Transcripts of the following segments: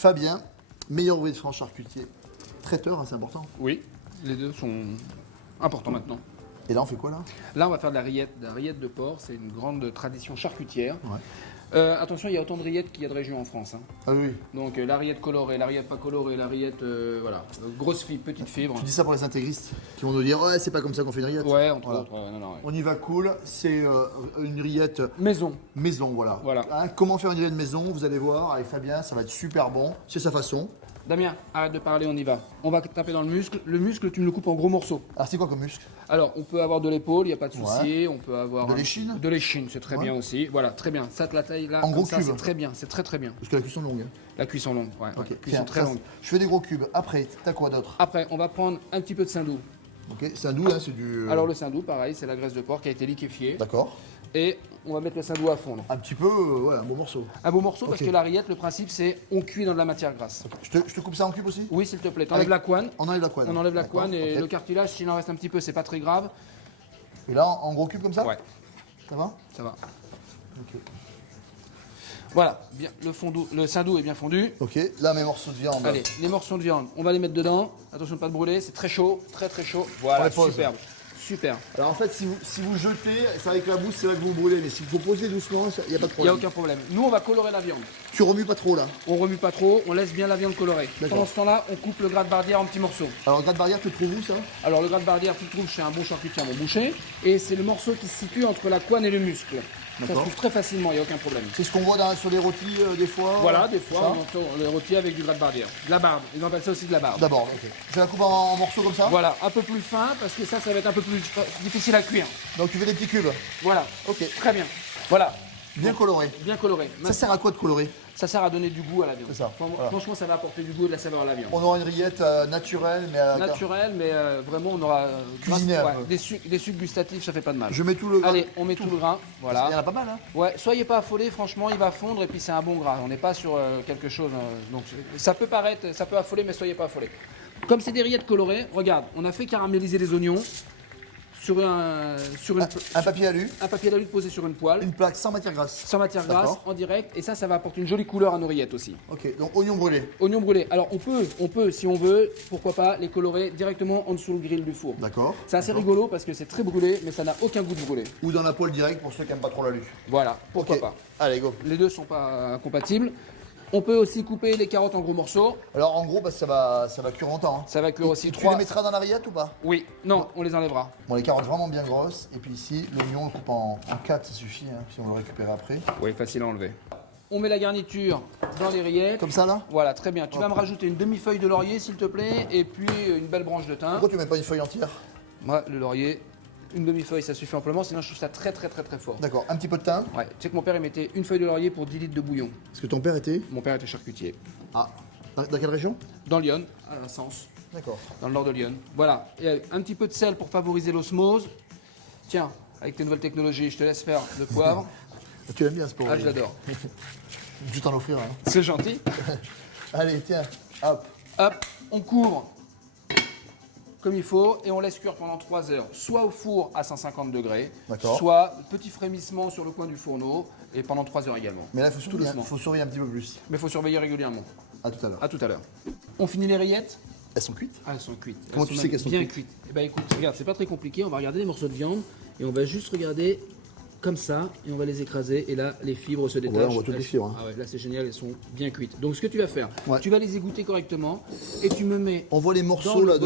Fabien, meilleur ouvrier de France charcutier. Traiteur, hein, c'est important. Oui, les deux sont importants maintenant. Et là, on fait quoi là? Là, on va faire de la rillette de porc. C'est une grande tradition charcutière. Ouais. Attention, il y a autant de rillettes qu'il y a de régions en France. Hein. Ah oui. Donc la rillette colorée, la rillette pas colorée, la rillette, voilà, grosse fibre, petite fibre. Tu dis ça pour les intégristes qui vont nous dire ouais, c'est pas comme ça qu'on fait une rillette. Ouais, entre Voilà. autres. Non, ouais. On y va cool. C'est une rillette Maison. maison, voilà. Voilà. Hein, comment faire une rillette maison? Vous allez voir avec Fabien, ça va être super bon. C'est sa façon. Damien, arrête de parler, on y va. On va taper dans le muscle. Le muscle, tu me le coupes en gros morceaux. Alors, c'est quoi comme muscle? Alors, on peut avoir de l'épaule, il n'y a pas de souci. Ouais. On peut avoir De l'échine? De l'échine, c'est très Ouais. bien aussi. Voilà, très bien. Ça, la taille là, En gros comme ça, cubes. c'est très bien. C'est très très bien. Parce que la cuisson est longue. La cuisson longue, ouais. Ok. Ouais. Cuisson Tiens, très ça, longue. je fais des gros cubes. Après, t'as quoi d'autre? Après, on va prendre un petit peu de saindoux. Ok. C'est un doux, hein, c'est du. Alors le saindoux, pareil, c'est la graisse de porc qui a été liquéfiée. D'accord. Et on va mettre le saindoux à fondre. Un petit peu, ouais, un bon morceau. Un beau morceau parce Ok. que la rillette, le principe c'est on cuit dans de la matière grasse. Je te coupe ça en cubes aussi? Oui, s'il te plaît. T'enlèves Avec- la couenne. On enlève la couenne. On enlève la D'accord, couenne et ok. le cartilage, s'il en reste un petit peu, c'est pas très grave. Et là, en gros cubes comme ça? Ouais, Ça va? ça va. Ok. Voilà, bien, le saindoux est bien fondu. Ok. Là, mes morceaux de viande. Allez, les morceaux de viande, on va les mettre dedans. Attention de pas de brûler, c'est très chaud, très très chaud. On Voilà, les pose. superbe. Super. Alors en fait, si vous jetez, c'est avec la bouche, c'est là que vous brûlez. Mais si vous posez doucement, il n'y a pas de Il n'y a problème. aucun problème. Nous, on va colorer la viande. Tu remues pas trop là. On remue pas trop, on laisse bien la viande colorée. D'accord. Pendant ce temps-là, on coupe le gras de bardière en petits morceaux. Alors, grade barrière, tu le trouves où ça? Alors le gras de bardière, tu le trouves chez un bon charcutier, un bon boucher, et c'est le morceau qui se situe entre la couenne et le muscle. Ça se D'accord. trouve très facilement, il n'y a aucun problème. C'est ce qu'on voit sur les rôtis des fois. Voilà, des fois, ça. on entend le rôti avec du gras de bardière. De la barbe, ils appellent ça aussi de la barbe. D'abord, ok. Je la coupe en morceaux comme ça. Voilà, un peu plus fin, parce que ça va être un peu plus difficile à cuire. Donc tu fais des petits cubes. Voilà, Ok. très bien. Voilà, Bien coloré. bien coloré. Ça sert à quoi de colorer? Ça sert à donner du goût à la viande. C'est ça, voilà. Franchement, ça va apporter du goût et de la saveur à la viande. On aura une rillette naturelle, mais à Naturel, mais vraiment, on aura Cuisiner un peu. des sucs gustatifs, ça fait pas de mal. Je mets tout le. Allez, on met tout le grain, Il y en voilà. a pas mal, hein. Ouais, soyez pas affolés, franchement, il va fondre et puis c'est un bon gras. On n'est pas sur quelque chose. Donc ça peut paraître, ça peut affoler, mais soyez pas affolés. Comme c'est des rillettes colorées, regarde, on a fait caraméliser les oignons sur un papier alu, papier d'alu posé sur une poêle, une plaque sans matière grasse. sans matière grasse, D'accord. en direct, et ça va apporter une jolie couleur à nos rillettes aussi. Ok, donc oignon brûlé. Oignons brûlés. Alors on peut, si on veut, pourquoi pas, les colorer directement en dessous le grill du four. D'accord. C'est assez D'accord. rigolo parce que c'est très brûlé, mais ça n'a aucun goût de brûlé. Ou dans la poêle directe pour ceux qui n'aiment pas trop l'alu. Voilà, pourquoi Ok. pas. Allez, go. Les deux sont pas compatibles. On peut aussi couper les carottes en gros morceaux. Alors en gros, bah, ça va cuire longtemps. Hein. Ça va cuire aussi Tu 3. les mettras dans la rillette ou pas? Oui, non, on les enlèvera. Bon, les carottes vraiment bien grosses. Et puis ici, l'oignon, on le coupe en 4, ça suffit, hein, si on veut le récupérer après. Oui, facile à enlever. On met la garniture dans les rillettes. Comme ça là? Voilà, très bien. Tu vas me rajouter une demi-feuille de laurier, s'il te plaît, et puis une belle branche de thym. Pourquoi tu mets pas une feuille entière? Moi, le laurier, une demi-feuille, ça suffit amplement, sinon je trouve ça très fort. D'accord, un petit peu de thym. Ouais, tu sais que mon père, il mettait une feuille de laurier pour 10 litres de bouillon. Parce que ton père était. Mon père était charcutier. Ah, dans quelle région? Dans Lyon, à Sens, D'accord. dans le nord de Lyon. Voilà, et un petit peu de sel pour favoriser l'osmose. Tiens, avec tes nouvelles technologies, je te laisse faire le poivre. Tu aimes bien ce pauvre. Ah, je l'adore. Je vais t'en offrir. Hein. C'est gentil. Allez, tiens, hop. Hop, on couvre comme il faut et on laisse cuire pendant 3 heures, soit au four à 150 degrés, D'accord. soit petit frémissement sur le coin du fourneau et pendant 3 heures également. Mais là, il faut surtout doucement. faut surveiller un petit peu plus. Mais il faut surveiller régulièrement. À tout à l'heure. À tout à l'heure. On finit les rillettes. Elles sont cuites? Ah, elles sont cuites. Comment Elles tu sont sais même qu'elles sont bien cuites cuites? Eh ben écoute, regarde, c'est pas très compliqué. On va regarder les morceaux de viande et on va juste regarder comme ça et on va les écraser et là les fibres se détachent. on voit toutes les fibres, hein. Ah ouais, là c'est génial, elles sont bien cuites. Donc ce que tu vas faire, Ouais. tu vas les égoutter correctement et tu me mets. On voit les morceaux Dans le là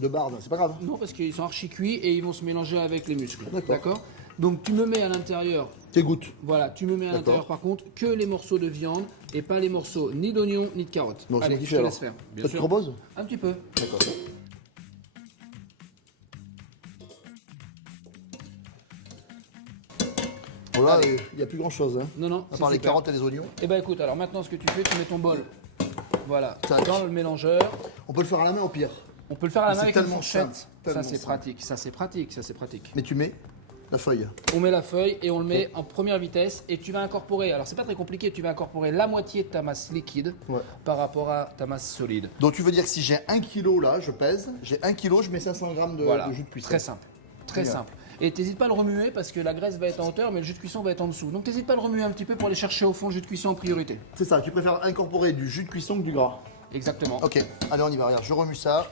de barbe, c'est pas grave. Non, parce qu'ils sont archi cuits et ils vont se mélanger avec les muscles. D'accord. Donc tu me mets à l'intérieur, T'égouttes. voilà, tu me mets à D'accord. l'intérieur par contre que les morceaux de viande et pas les morceaux ni d'oignon ni de carottes. Donc c'est Allez, moi qui je fais te alors. laisse faire. Bien Toi, tu sûr. te proposes? Un petit peu. D'accord. Bon là, Allez. il n'y a plus grand chose. Hein. Non, non. À c'est part les super. carottes et les oignons. Et ben écoute, alors maintenant ce que tu fais, tu mets ton bol. Voilà, Tac. dans le mélangeur. On peut le faire à la main au pire. On peut le faire à la Mais main c'est avec une tellement fourchette. simple, Ça tellement c'est simple. pratique, ça c'est pratique, ça c'est pratique. Mais tu mets la feuille. On met la feuille et on le met en première vitesse et tu vas incorporer, alors c'est pas très compliqué, tu vas incorporer la moitié de ta masse liquide Ouais. par rapport à ta masse solide. Donc tu veux dire que si j'ai 1 kg là, je pèse, j'ai 1 kg, je mets 500 g de Voilà, jus de cuisson. très simple, très Génial. simple. Et t'hésites pas à le remuer parce que la graisse va être en hauteur, mais le jus de cuisson va être en dessous. Donc t'hésites pas à le remuer un petit peu pour aller chercher au fond le jus de cuisson en priorité. C'est ça, tu préfères incorporer du jus de cuisson que du gras. Exactement. Ok, allez on y va, regarde, je remue ça.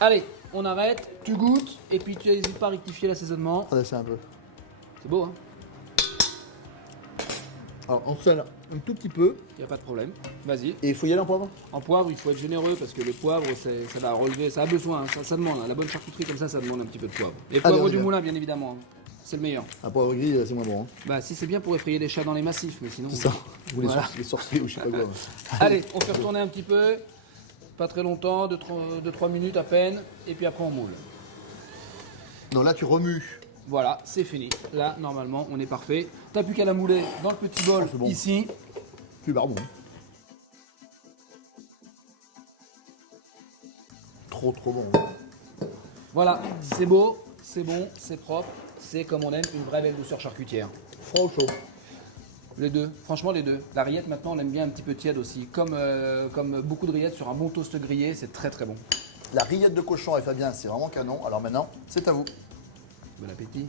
Allez, on arrête, tu goûtes, et puis tu n'hésites pas à rectifier l'assaisonnement. On essaie un peu. C'est beau, hein? Alors on sale un tout petit peu. Il n'y a pas de problème. Vas-y. Et il faut y aller en poivre. En poivre, il faut être généreux parce que le poivre, ça va relever, ça a besoin, hein, ça demande. Hein. La bonne charcuterie comme ça demande un petit peu de poivre. Et Allez, poivre on y du va. moulin, bien évidemment. Hein. C'est le meilleur. Un poivre gris, c'est moins bon. Hein. Bah, si c'est bien pour effrayer les chats dans les massifs, mais sinon. C'est ça. Ou les, Voilà. les sorciers ou je sais pas quoi. Allez, on fait retourner un petit peu. Pas très longtemps, 2-3 minutes à peine. Et puis après, on moule. Non, là tu remues. Voilà, c'est fini. Là, normalement, on est parfait. T'as plus qu'à la mouler dans le petit bol c'est bon. ici. Tu bon. Trop bon. Voilà, c'est beau, c'est bon, c'est propre. C'est comme on aime, une vraie belle douceur charcutière. Froid ou chaud? Les deux, franchement les deux. La rillette maintenant on aime bien un petit peu tiède aussi. Comme beaucoup de rillettes sur un bon toast grillé, c'est très très bon. La rillette de cochon avec Fabien, c'est vraiment canon. Alors maintenant, c'est à vous. Bon appétit.